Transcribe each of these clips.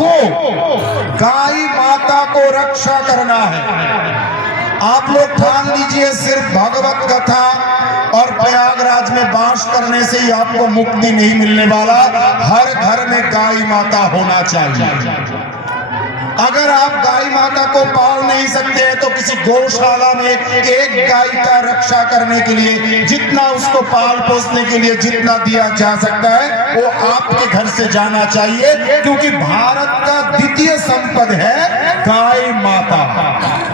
गो गाय माता को रक्षा करना है। आप लोग ठान लीजिए सिर्फ भगवत कथा और प्रयागराज में वास करने से ही आपको मुक्ति नहीं मिलने वाला, हर घर में गाय माता होना चाहिए। अगर आप गाय माता को पाल नहीं सकते हैं तो किसी गौशाला में एक गाय का रक्षा करने के लिए जितना उसको पाल पोसने के लिए जितना दिया जा सकता है वो आपके घर से जाना चाहिए, क्योंकि भारत का द्वितीय संपद है गाय माता।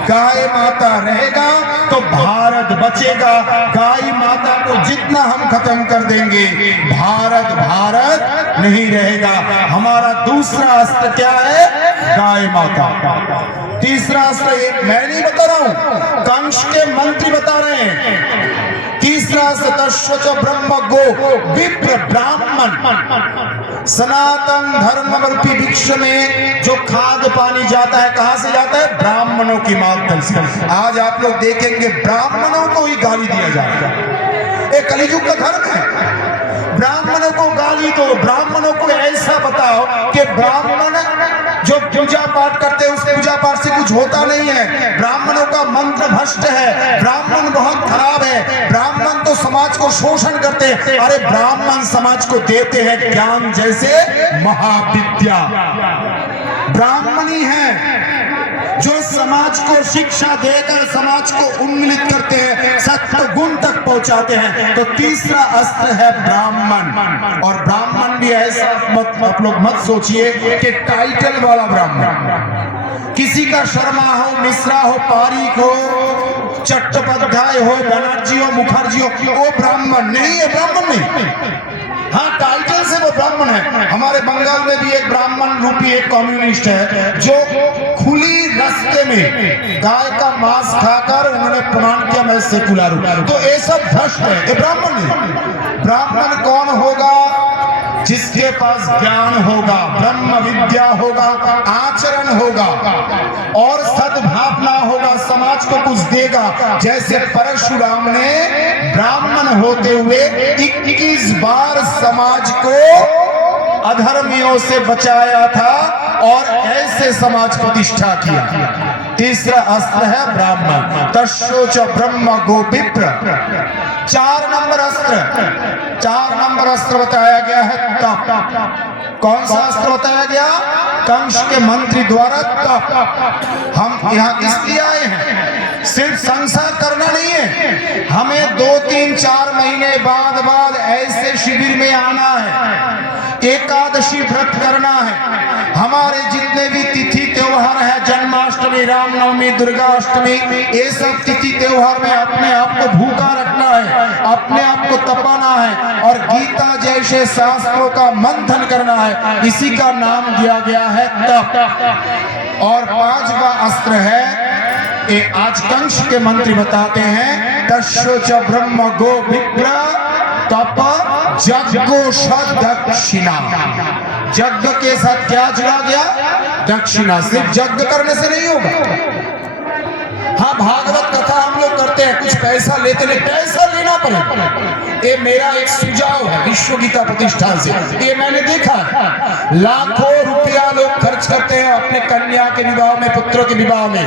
गाय माता रहेगा तो भारत बचेगा। गाय माता को जितना हम खत्म कर देंगे भारत भारत नहीं रहेगा। हमारा दूसरा अस्त्र क्या है? गाय माता। तीसरा अस्त्र एक मैं नहीं बता रहा हूं, कंस के मंत्री बता रहे हैं। तीसरा अस्त्र तस्वच ब्रह्म गो विप्र ब्राह्मण। सनातन धर्म रूपी वृक्ष में जो खाद पानी जाता है कहां से जाता है? ब्राह्मणों की माध्यम से। आज आप लोग देखेंगे ब्राह्मणों को ही गाली दिया जाता है। ये कलियुग का धर्म है। ब्राह्मणों को गाली दो, ब्राह्मणों को ऐसा बताओ कि ब्राह्मण जो पूजा पाठ करते हैं उस पूजा पाठ से कुछ होता नहीं है, ब्राह्मणों का मंत्र भ्रष्ट है, ब्राह्मण बहुत खराब है, ब्राह्मण तो समाज को शोषण करते हैं। अरे ब्राह्मण समाज को देते हैं ज्ञान जैसे महाविद्या। ब्राह्मणी है जो समाज को शिक्षा देकर समाज को उन्मिलित करते हैं, सत्य गुण तक पहुंचाते हैं। तो तीसरा अस्त्र है ब्राह्मण। और ब्राह्मण भी ऐसा आप लोग मत सोचिए कि टाइटल वाला ब्राह्मण, किसी का शर्मा हो, मिश्रा हो, पारीक हो, चट्टोपाध्याय हो, बनर्जी हो, मुखर्जी हो, वो ब्राह्मण नहीं है। ब्राह्मण नहीं, हाँ टाइटल से वो ब्राह्मण है। हमारे बंगाल में भी एक ब्राह्मण रूपी एक कम्युनिस्ट है जो खुली रास्ते में गाय का मांस खाकर उन्होंने प्रमाण किया मैं सेकुलर हूं। तो ये सब भ्रष्ट है, ये ब्राह्मण नहीं। ब्राह्मण कौन होगा? जिसके पास ज्ञान होगा, ब्रह्म विद्या होगा, आचरण होगा और सद्भावना होगा, समाज को कुछ देगा। जैसे परशुराम ने ब्राह्मण होते हुए 21 बार समाज को अधर्मियों से बचाया था और ऐसे समाज प्रतिष्ठा किया। तीसरा अस्त्र है ब्राह्मण। तस्योच ब्रह्म गो विप्र। 4 नंबर अस्त्र बताया गया है तप। कौन सा अस्त्र बताया गया? कंस के मंत्री द्वारा तप। हम यहाँ इसलिए आए हैं, सिर्फ संसार करना नहीं है, हमें 2, 3, 4 महीने बाद ऐसे शिविर में आना है, एकादशी व्रत करना है। हमारे जितने भी तिथि त्योहार है, जन्माष्टमी, रामनवमी, दुर्गाष्टमी, ये सब तिथि त्योहार में अपने आप को भूखा रखना है, अपने आप को तपाना है और गीता जैसे शास्त्रों का मंथन करना है। इसी का नाम दिया गया है तप। और 5वां अस्त्र है, ये आज कंस के मंत्री बताते हैं, तस्योच ब्रह्म गो विप्र तप यज्ञो दक्षिणा। यज्ञ के साथ क्या जुड़ा गया? दक्षिणा। सिर्फ यज्ञ करने से नहीं होगा। हाँ भागवत कथा हम लोग करते हैं, कुछ पैसा लेते नहीं, पैसा लेना पड़ेगा। ये मेरा एक सुझाव है विश्व गीता प्रतिष्ठान से, ये मैंने देखा है। लाखों रुपया लोग खर्च करते हैं अपने कन्या के विवाह में, पुत्रों के विवाह में,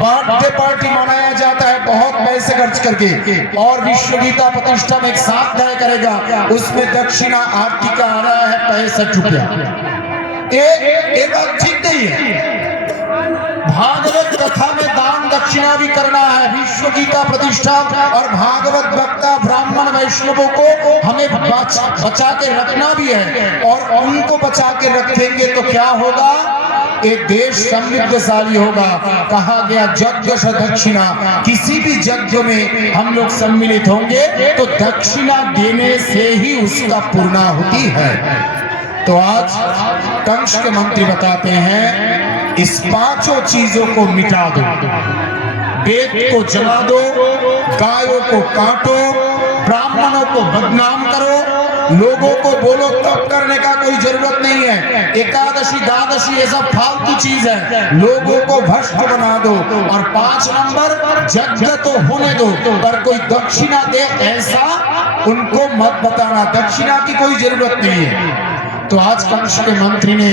बर्थडे पार्टी मनाया जाता है बहुत पैसे खर्च करके, और विश्व गीता प्रतिष्ठान एक साथ तय करेगा, उसमें दक्षिणा आरती का आ रहा है 65 रुपया। ये बात ठीक नहीं है। भागवत कथा में दान दक्षिणा भी करना है। विश्व गीता प्रतिष्ठान और भागवत वक्ता ब्राह्मण वैष्णवों को हमें बचा के रखना भी है, और उनको बचा के रखेंगे तो क्या होगा? एक देश समृद्धशाली होगा। कहा गया यज्ञ से दक्षिणा। किसी भी यज्ञ में हम लोग सम्मिलित होंगे तो दक्षिणा देने से ही उसका पूर्णाहुति है। तो आज कंस के मंत्री बताते हैं, इस 5 चीजों को मिटा दो। वेद को जला दो, गायों को काटो, ब्राह्मणों को बदनाम करो, लोगों को बोलो तप करने का कोई जरूरत नहीं है, एकादशी द्वादशी ये सब फालतू चीज है, लोगों को भ्रष्ट बना दो। और 5 नंबर, यज्ञ तो होने दो पर कोई दक्षिणा दे ऐसा उनको मत बताना। दक्षिणा की कोई जरूरत नहीं है। तो आज कंस के मंत्री ने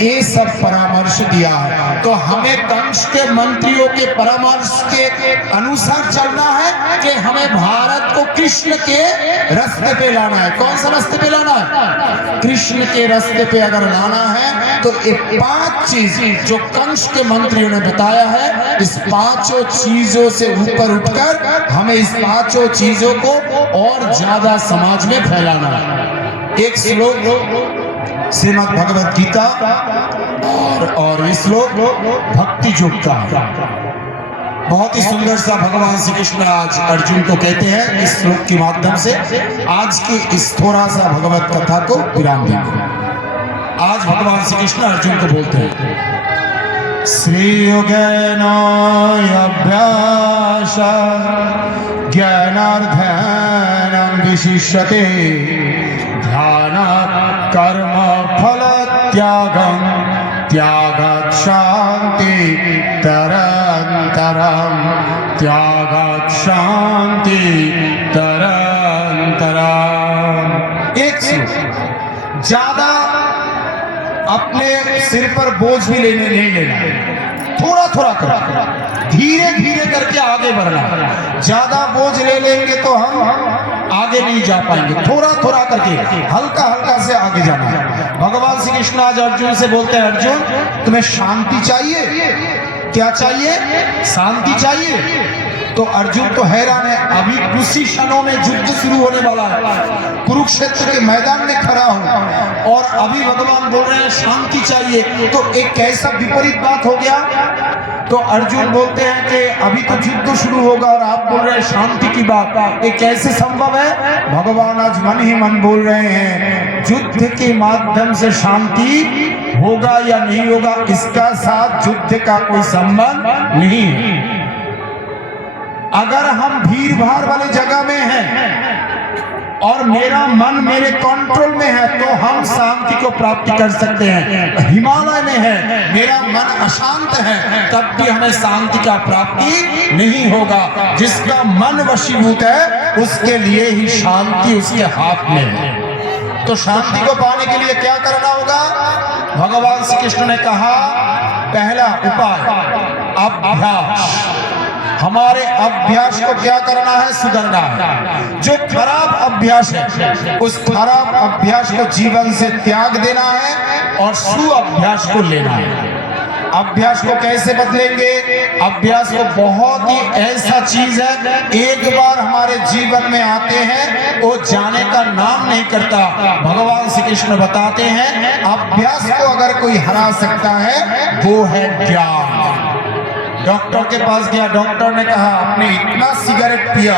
ये सब परामर्श दिया है। तो हमें कंस के मंत्रियों के परामर्श के अनुसार चलना है कि हमें भारत को कृष्ण के रास्ते पे लाना है। कौन सा रास्ते पे लाना है? कृष्ण के रास्ते पे अगर लाना है तो ये 5 चीज जो कंस के मंत्रियों ने बताया है, इस 5 चीजों से ऊपर उठकर हमें इस 5 चीजों को और ज्यादा समाज में फैलाना है। एक श्लोक श्रीमद् भगवत गीता और ये श्लोक भक्ति योग का बहुत ही सुंदर सा भगवान श्री कृष्ण आज अर्जुन को कहते हैं। इस श्लोक के माध्यम से आज की इस थोड़ा सा भगवत कथा को विराम देंगे। आज भगवान श्री कृष्ण अर्जुन को बोलते हैं, श्रीयोगेन अभ्यास ज्ञानार्थेन विशिष्यते ध्यानात् कर्म फल त्यागं त्यागात् शांति तरंतरम त्यागात् शांति तरंतरम। एक श्लोक, ज्यादा अपने सिर पर बोझ भी लेने नहीं लेना, थोड़ा थोड़ा कर धीरे धीरे करके आगे बढ़ना। ज्यादा बोझ ले लेंगे तो हम आगे नहीं जा पाएंगे, थोड़ा थोड़ा करके हल्का हल्का से आगे जाना है। भगवान श्री कृष्ण आज अर्जुन से बोलते हैं, अर्जुन तुम्हें शांति चाहिए? क्या चाहिए? शांति चाहिए? तो अर्जुन तो हैरान है, अभी कुछ ही क्षणों में युद्ध शुरू होने वाला है, कुरुक्षेत्र के मैदान में खड़ा हूं और अभी भगवान बोल रहे हैं शांति चाहिए। तो एक कैसा विपरीत बात हो गया। तो अर्जुन बोलते हैं कि अभी तो युद्ध शुरू होगा और आप बोल रहे हैं शांति की बात, ये कैसे संभव है? भगवान आज मन ही मन बोल रहे हैं, युद्ध के माध्यम से शांति होगा या नहीं होगा इसका साथ युद्ध का कोई संबंध नहीं है। अगर हम भीड़ भाड़ वाले जगह में हैं और मेरा मन मेरे कंट्रोल में है तो हम शांति को प्राप्त कर सकते हैं। हिमालय में है, मेरा मन अशांत है, तब भी हमें शांति का प्राप्ति नहीं होगा। जिसका मन वशीभूत है उसके लिए ही शांति उसके हाथ में है। तो शांति को पाने के लिए क्या करना होगा? भगवान श्री कृष्ण ने कहा, पहला उपाय अभ्यास। हमारे अभ्यास को क्या करना है? सुधरना है। जो खराब अभ्यास है उस खराब अभ्यास को जीवन से त्याग देना है और सु अभ्यास को लेना है। अभ्यास को कैसे बदलेंगे? अभ्यास को बहुत ही ऐसा चीज है, एक बार हमारे जीवन में आते हैं वो जाने का नाम नहीं करता। भगवान श्री कृष्ण बताते हैं अभ्यास को अगर कोई हरा सकता है वो है ज्ञान। डॉक्टर के पास गया, डॉक्टर ने कहा आपने इतना सिगरेट पिया,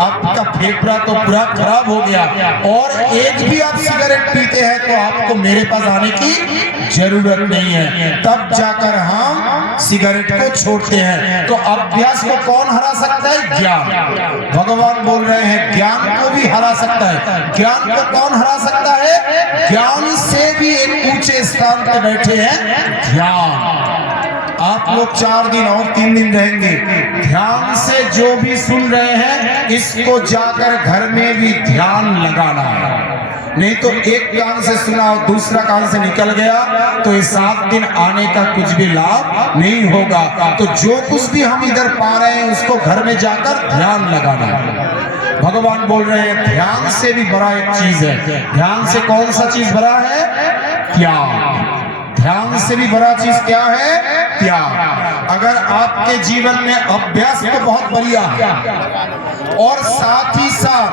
आपका फेफड़ा तो पूरा खराब हो गया और एक भी आप सिगरेट पीते हैं तो आपको मेरे पास आने की जरूरत नहीं है। तब जाकर हम सिगरेट को छोड़ते हैं। तो अभ्यास को कौन हरा सकता है? ज्ञान। भगवान बोल रहे हैं ज्ञान को भी हरा सकता है। ज्ञान को कौन हरा सकता है? ज्ञान से भी एक ऊंचे स्थान पर बैठे हैं ध्यान। आप लोग 4 दिन और 3 दिन रहेंगे, ध्यान से जो भी सुन रहे हैं इसको जाकर घर में भी ध्यान लगाना है। नहीं तो एक कान से सुना और दूसरा कान से निकल गया तो ये 7 दिन आने का कुछ भी लाभ नहीं होगा। तो जो कुछ भी हम इधर पा रहे हैं उसको घर में जाकर ध्यान लगाना है। भगवान बोल रहे हैं ध्यान से भी बड़ा एक चीज है। ध्यान से कौन सा चीज बड़ा है? त्याग। ध्यान से भी बड़ा चीज क्या है? त्याग। अगर आपके जीवन में अभ्यास तो बहुत बढ़िया है और साथ ही साथ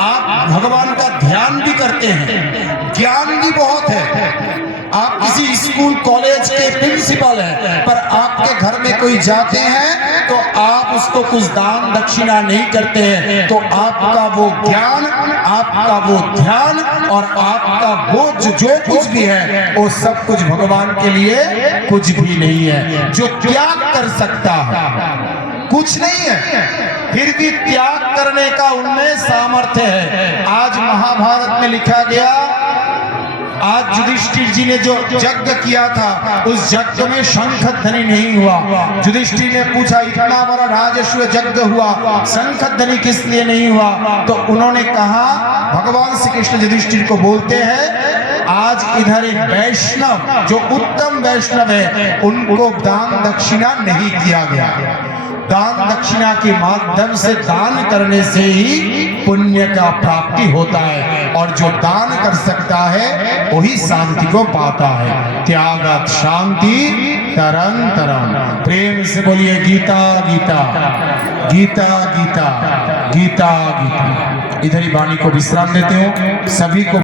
आप भगवान का ध्यान भी करते हैं, ज्ञान भी बहुत है। आप किसी स्कूल कॉलेज के प्रिंसिपल हैं पर आपके घर में कोई जाते हैं तो आप उसको कुछ दान दक्षिणा नहीं करते हैं, तो आपका वो ज्ञान, आपका वो ध्यान और आपका वो जो कुछ भी है वो सब कुछ भगवान के लिए कुछ भी नहीं है। जो त्याग कर सकता है कुछ नहीं है, फिर भी त्याग करने का उनमें सामर्थ्य है। आज महाभारत में लिखा गया, आज युधिष्ठिर जी ने जो यज्ञ किया था उस यज्ञ में शंख ध्वनि नहीं हुआ। युधिष्ठिर ने पूछा इतना बड़ा राजस्व यज्ञ हुआ, शंख ध्वनि किस लिए नहीं हुआ? तो उन्होंने कहा, भगवान श्री कृष्ण युधिष्ठिर को बोलते हैं आज इधर एक वैष्णव जो उत्तम वैष्णव है उनको दान दक्षिणा नहीं किया गया। दान दक्षिणा के माध्यम से दान करने से ही पुण्य का प्राप्ति होता है और जो दान कर सकता है वही शांति को पाता है। त्यागत शांति तरम तरम। प्रेम से बोलिए गीता गीता गीता गीता गीता गीता। इधर ही वाणी को विश्राम देते हो सभी को।